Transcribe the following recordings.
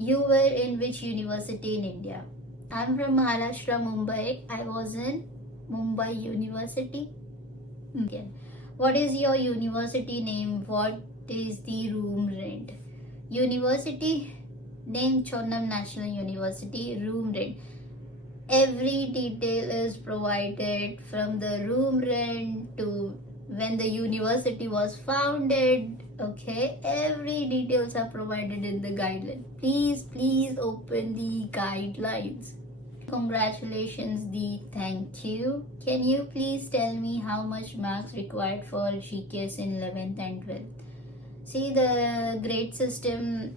You were in which university in India? I'm from Maharashtra, Mumbai. I was in Mumbai University. Okay. What is your university name? What is the room rent? University name Chonnam National University. Room rent. Every detail is provided from the room rent to when the university was founded. Okay, every details are provided in the guideline. Please open the guidelines. Congratulations, the thank you. Can you please tell me how much marks required for GKS in 11th and 12th? See the grade system,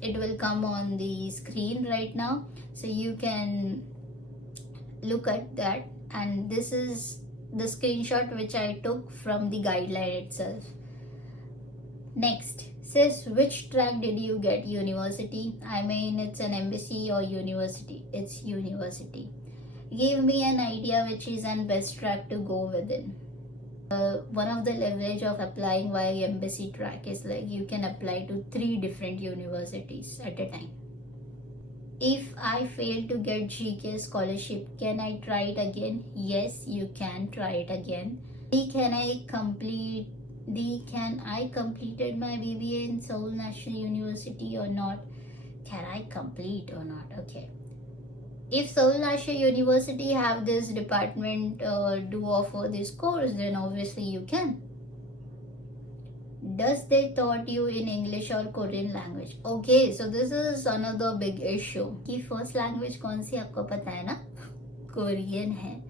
it will come on the screen right now, so you can look at that. And this is the screenshot which I took from the guideline itself. Next, says which track did you get? University. I mean, it's an embassy or university. It's university. Give me an idea which is an best track to go within. One of the leverage of applying via embassy track is like you can apply to 3 different universities at a time. If I fail to get GK scholarship, can I try it again? Yes, you can try it again. Can I completed my BBA in Seoul National University or not? Can I complete or not? Okay. If Seoul National University have this department do offer this course, then obviously you can. Does they taught you in English or Korean language? Okay, so this is another big issue कि first language कौन सी आपको पता है ना? Korean है.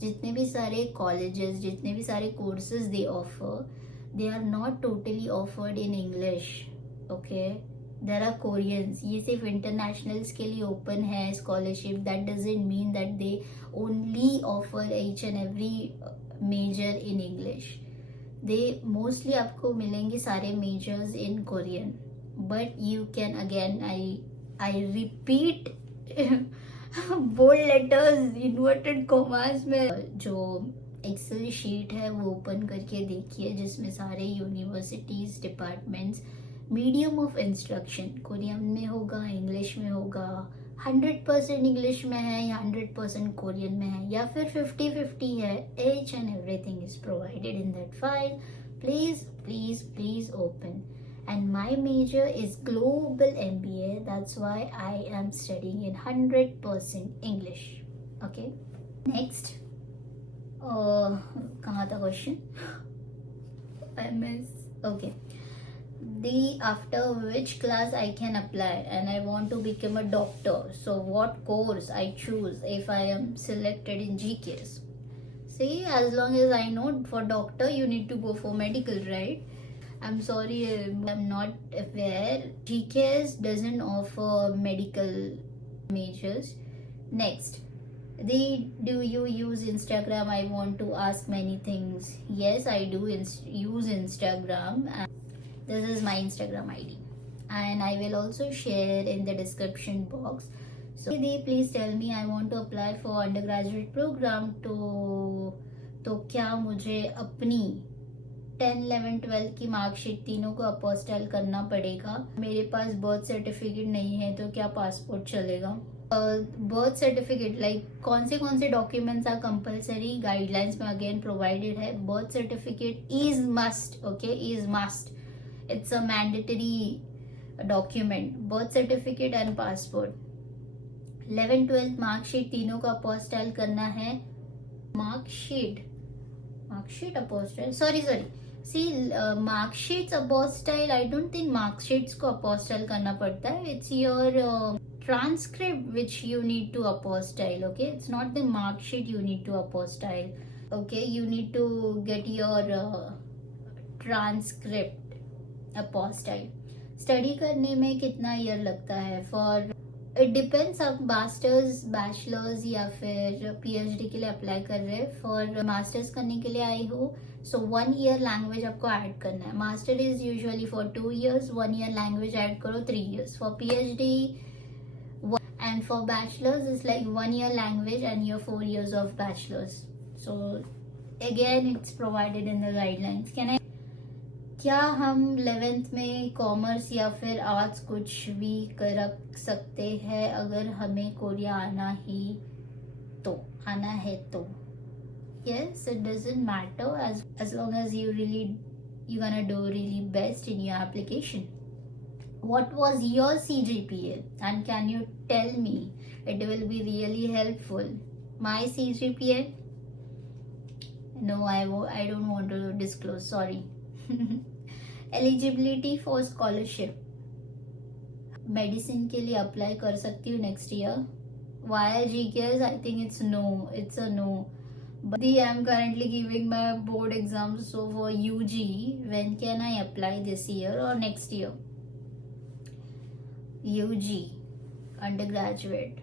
जितने भी सारे colleges, जितने भी सारे courses they offer, they are not totally offered in English. Okay, there are Koreans. ये सिर्फ internationals के लिए open है scholarship. That doesn't mean that they only offer each and every major in English. They mostly आपको मिलेंगे सारे majors in Korean. But you can again, I repeat bold letters, inverted commas में जो Excel sheet है वो open करके देखिए जिसमें सारे universities departments medium of instruction Korean में होगा, इंग्लिश में होगा, 100% इंग्लिश में है या 100% कोरियन में है या फिर 50-50 है. each and everything is provided in that file. Please open. And my major is global MBA. That's why I am studying in 100% English. Okay, next. कहाँ था question? MS. Okay. After which class I can apply and I want to become a doctor. So what course I choose if I am selected in GKS? See, as long as I know for doctor you need to go for medical, right? I'm sorry, I'm not aware. GKS doesn't offer medical majors. Next. Do you use Instagram? I want to ask many things. Yes, I do use Instagram. This is my Instagram ID. And I will also share in the description box. So please tell me, I want to apply for undergraduate program तो क्या मुझे अपनी 10, 11, 12 की marksheet तीनों को apostille करना पड़ेगा? मेरे पास बर्थ सर्टिफिकेट नहीं है तो क्या पासपोर्ट चलेगा? बर्थ सर्टिफिकेट लाइक कौन से डॉक्यूमेंट्स आर कंपलसरी गाइडलाइंस में अगेन प्रोवाइडेड है. Birth certificate is must. Okay, is must. It's a mandatory document. Birth certificate and passport. 11, 12 marksheet तीनों को अपोस्टाइल करना है. Marksheet apostille sorry see marksheets apostille. I don't think marksheets को apostille करना पड़ता है. It's your transcript which you need to apostille. Okay, it's not the mark sheet you need to apostille. Okay, you need to get your transcript apostille. Study करने में कितना year लगता है? For it depends. आप masters, bachelors या फिर PhD के लिए अप्लाई कर रहे हैं. फॉर मास्टर्स करने के लिए आई हो so 1 year लैंग्वेज आपको ऐड करना है. Master is usually for 2 years. 1 year language add करो 3 years. For PhD and for bachelors it's like 1 year language and your 4 years of bachelors. So again it's provided in the guidelines. क्या हम 11th में commerce या फिर arts कुछ भी रख सकते हैं अगर हमें कोरिया आना है तो? Yes, it doesn't matter as long as you're gonna do really best in your application. What was your CGPA and can you tell me? It will be really helpful. My CGPA? No, I don't want to disclose, sorry. Eligibility for scholarship. Medicine के लिए apply कर सकती हूँ next year? While GKS, I think it's a no. But I'm currently giving my board exams, so for UG, when can I apply, this year or next year? UG, undergraduate.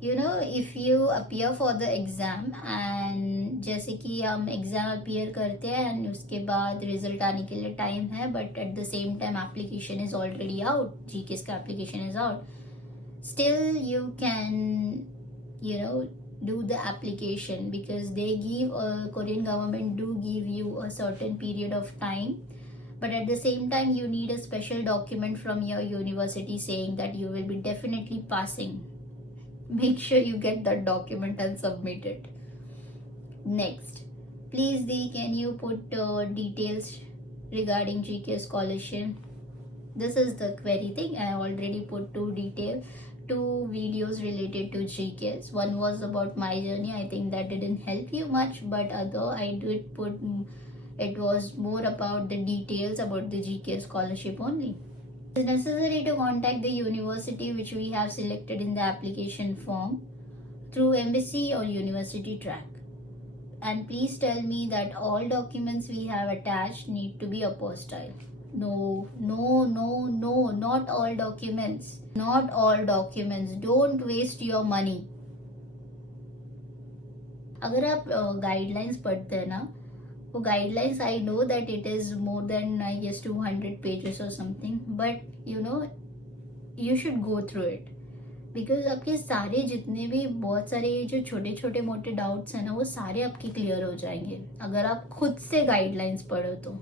You know, if you appear for the exam and जैसे कि हम exam appear करते हैं and उसके बाद result आने के लिए टाइम है, but at the same time application is already out, GKS का application is out, still you can, do the application because they give, Korean government do give you a certain period of time, but at the same time you need a special document from your university saying that you will be definitely passing. Make sure you get that document and submit it. Next, please can you put details regarding GK scholarship? This is the query thing. I already put two videos related to GKS. One was about my journey. I think that didn't help you much, but other I did put, it was more about the details about the GKS scholarship only. It is necessary to contact the university which we have selected in the application form through embassy or university track. And please tell me that all documents we have attached need to be apostille. No, not all documents. Not all documents. Don't waste your money. अगर आप guidelines पढ़ते हैं ना, वो guidelines, I know that it is more than I guess 200 pages or something, but you should go through it because आपके सारे जितने भी बहुत सारे जो छोटे छोटे मोटे डाउट्स हैं ना, वो सारे आपके क्लियर हो जाएंगे अगर आप खुद से गाइडलाइंस पढ़ो तो.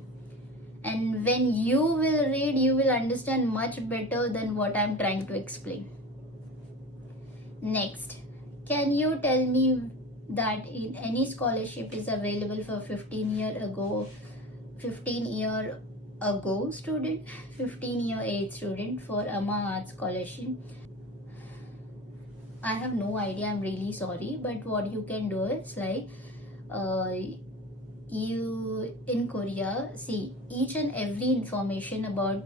And when you will read, you will understand much better than what I'm trying to explain. Next, can you tell me that in any scholarship is available for 15-year student, 15-year age student for AMA Art Scholarship? I have no idea, I'm really sorry, but what you can do is you in Korea see each and every information about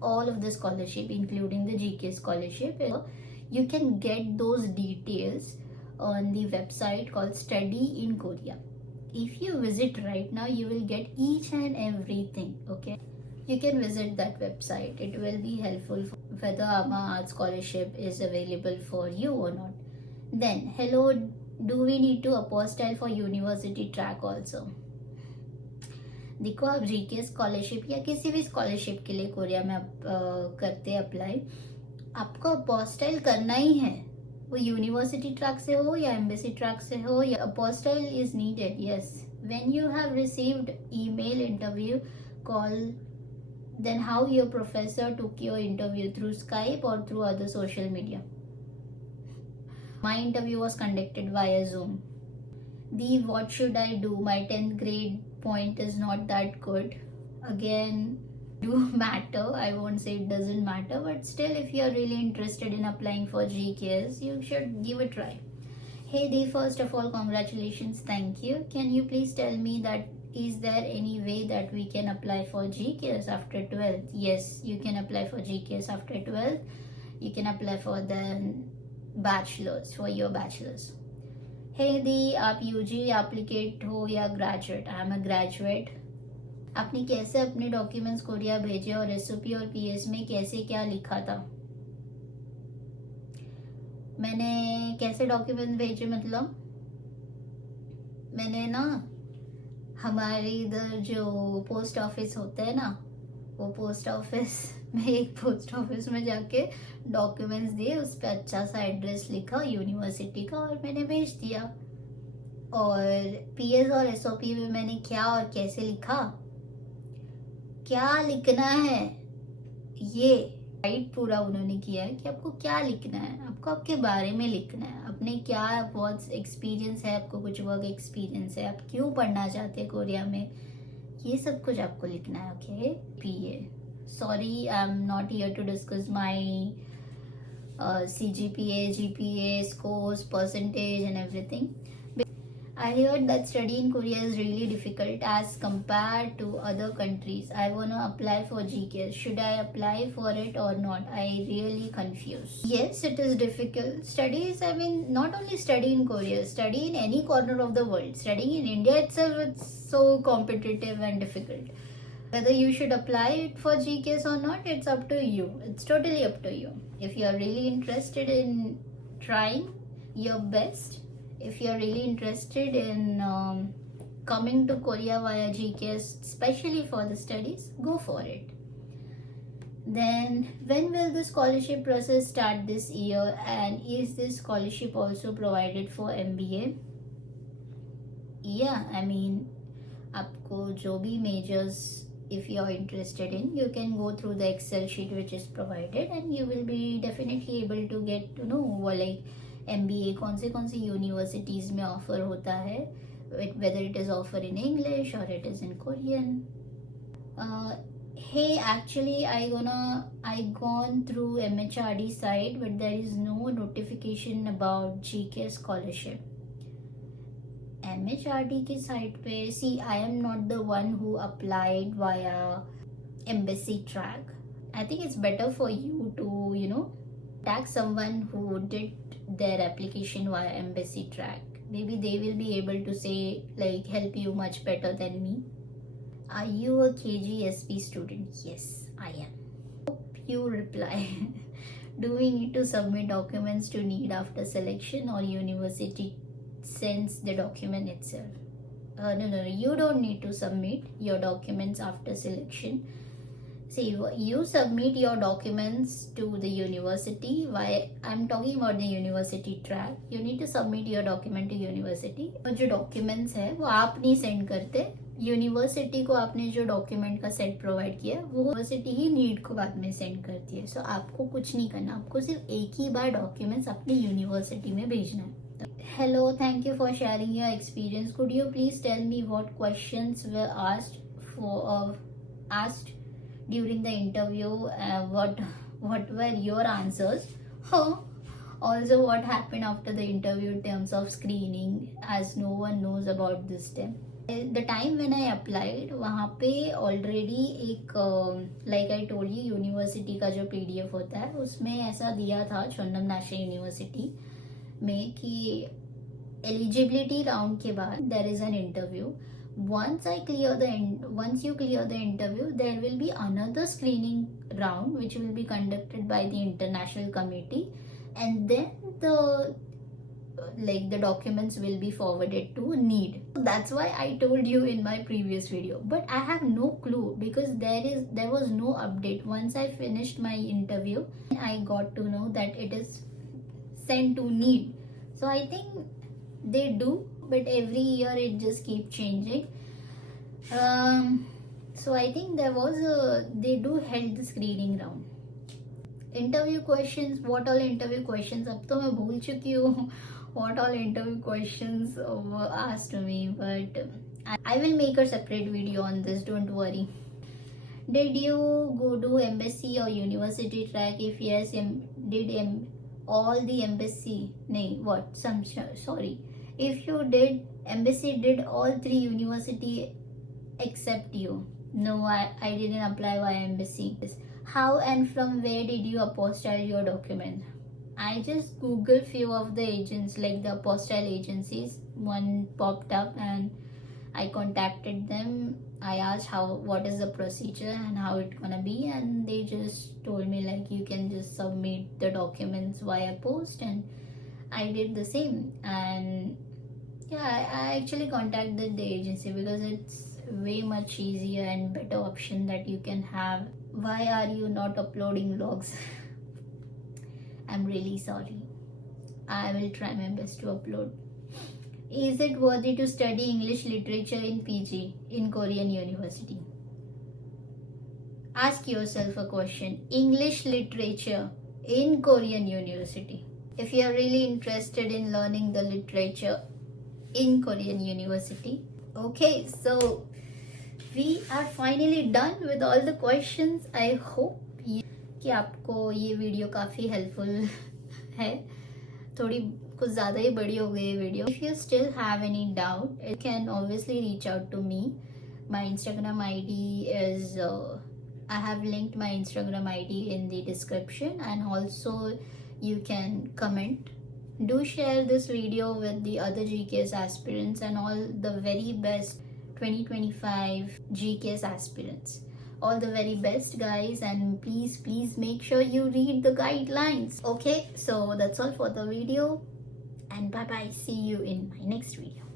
all of the scholarship, including the GK scholarship. You can get those details on the website called Study in Korea. If you visit right now, you will get each and everything. Okay, you can visit that website. It will be helpful for whether AMA Art Scholarship is available for you or not. Then, hello, do we need to apostille for university track also? देखो, आप GK scholarship या किसी भी scholarship के लिए Korea में करते apply, आपको अपोस्टाइल करना ही है, वो यूनिवर्सिटी ट्रैक से हो या एम्बेसी ट्रैक से हो, या apostille is needed. Yes, when you have received email interview call, then how your professor took your interview, through Skype or through other social media? My interview was conducted via Zoom. What should I do? My 10th grade point is not that good. Again, do matter. I won't say it doesn't matter, but still, if you're really interested in applying for GKS, you should give a try. Hey Dee, first of all, congratulations. Thank you. Can you please tell me that is there any way that we can apply for GKS after 12th? Yes, you can apply for GKS after 12th. You can apply for the bachelor's, for your bachelor's. Hey Dee, आप UG एप्लीकेट हो या graduate? I am a graduate. आपने कैसे अपने documents Korea भेजे और SOP और PS में कैसे क्या लिखा था? मैंने कैसे डॉक्यूमेंट भेजे, मतलब मैंने ना, हमारे इधर जो पोस्ट ऑफिस होता है ना, वो पोस्ट ऑफिस में, एक पोस्ट ऑफिस में जाके डॉक्यूमेंट्स दिए, उस पर अच्छा सा एड्रेस लिखा यूनिवर्सिटी का और मैंने भेज दिया. और PS और SOP में मैंने क्या और कैसे लिखा, क्या लिखना है, ये राइट पूरा उन्होंने किया है कि आपको क्या लिखना है, आपको आपके बारे में लिखना है, अपने क्या वर्क एक्सपीरियंस है, आपको कुछ वर्क एक्सपीरियंस है, आप क्यों पढ़ना चाहते हैं कोरिया में, ये सब कुछ आपको लिखना है. Okay PA. Sorry, I am not here to discuss my CGPA, GPA, scores, percentage and everything. I heard that study in Korea is really difficult as compared to other countries. I want to apply for GCAS. Should I apply for it or not? I really confused. Yes, it is difficult. Studies, I mean, not only study in Korea, study in any corner of the world. Studying in India itself, it's so competitive and difficult. Whether you should apply it for GCAS or not, it's up to you. It's totally up to you. If you are really interested in trying your best, if you are really interested in coming to Korea via GCAS, especially for the studies, go for it. Then, when will the scholarship process start this year, and is this scholarship also provided for MBA? Yeah, I mean, आपको जो भी majors, if you are interested in, you can go through the Excel sheet which is provided, and you will be definitely able to get to know like MBA कौन से universities में offer होता है, whether it is offer in English or it is in Korean. Hey, actually I gone through MHRD site, but there is no notification about GK scholarship. MHRD की site पे, see, I am not the one who applied via embassy track. I think it's better for you to tag someone who did their application via embassy track. Maybe they will be able to say, like, help you much better than me. Are you a KGSP student? Yes, I am. Hope you reply. Do we need to submit documents to NEED after selection, or university sends the document itself? No, you don't need to submit your documents after selection. See, you submit your documents to the university. Why I'm talking about the university track. You need to submit your document to university. और जो documents है वो आप नहीं send करते, university को आपने जो डॉक्यूमेंट का सेट प्रोवाइड किया वो यूनिवर्सिटी ही नीड को बाद में सेंड करती है. सो आपको कुछ नहीं करना, आपको सिर्फ एक ही बार डॉक्यूमेंट्स अपनी यूनिवर्सिटी में भेजना है. Hello, thank you for sharing your experience. Could you please tell me what questions were asked during the interview? What were your answers? Also, what happened after the interview in terms of screening, as no one knows about this time. The time when I applied, वहाँ पे already एक like I told you, university का जो PDF होता है उसमें ऐसा दिया था चोन्नम नेशनल यूनिवर्सिटी में कि एलिजिबिलिटी राउंड के बाद there is an interview. Once you clear the interview, there will be another screening round which will be conducted by the international committee, and then the documents will be forwarded to NEED. That's why I told you in my previous video, but I have no clue because there was no update. Once I finished my interview, I got to know that it is sent to NEED. So I think they do, but every year it just keeps changing. So I think they do held the screening round. Interview questions, what all interview questions, अब तो मैं भूल चुकी हूँ what all interview questions were asked to me, but I will make a separate video on this, don't worry. Did you go to embassy or university track? If yes, all the embassy, sorry. If you did, embassy did all 3 university except you. No, I didn't apply via embassy. How and from where did you apostille your document? I just googled few of the agents, like the apostille agencies. One popped up and I contacted them. I asked what is the procedure and how it's gonna be, and they just told me like you can just submit the documents via post, and I did the same. And yeah, I actually contacted the agency because it's way much easier and better option that you can have. Why are you not uploading vlogs? I'm really sorry. I will try my best to upload. Is it worthy to study English literature in PG in Korean university? Ask yourself a question: English literature in Korean university. If you are really interested in learning the literature in Korean university. Okay, so we are finally done with all the questions. I hope कि आपको ये video काफ़ी helpful है. थोड़ी कुछ ज़्यादा ही बड़ी हो गई ये video. If you still have any doubt, you can obviously reach out to me. My Instagram ID is I have linked my Instagram ID in the description, and also you can comment. Do share this video with the other GKS aspirants and all the very best 2025 GKS aspirants. All the very best, guys, and please make sure you read the guidelines. Okay, so that's all for the video, and bye bye. See you in my next video.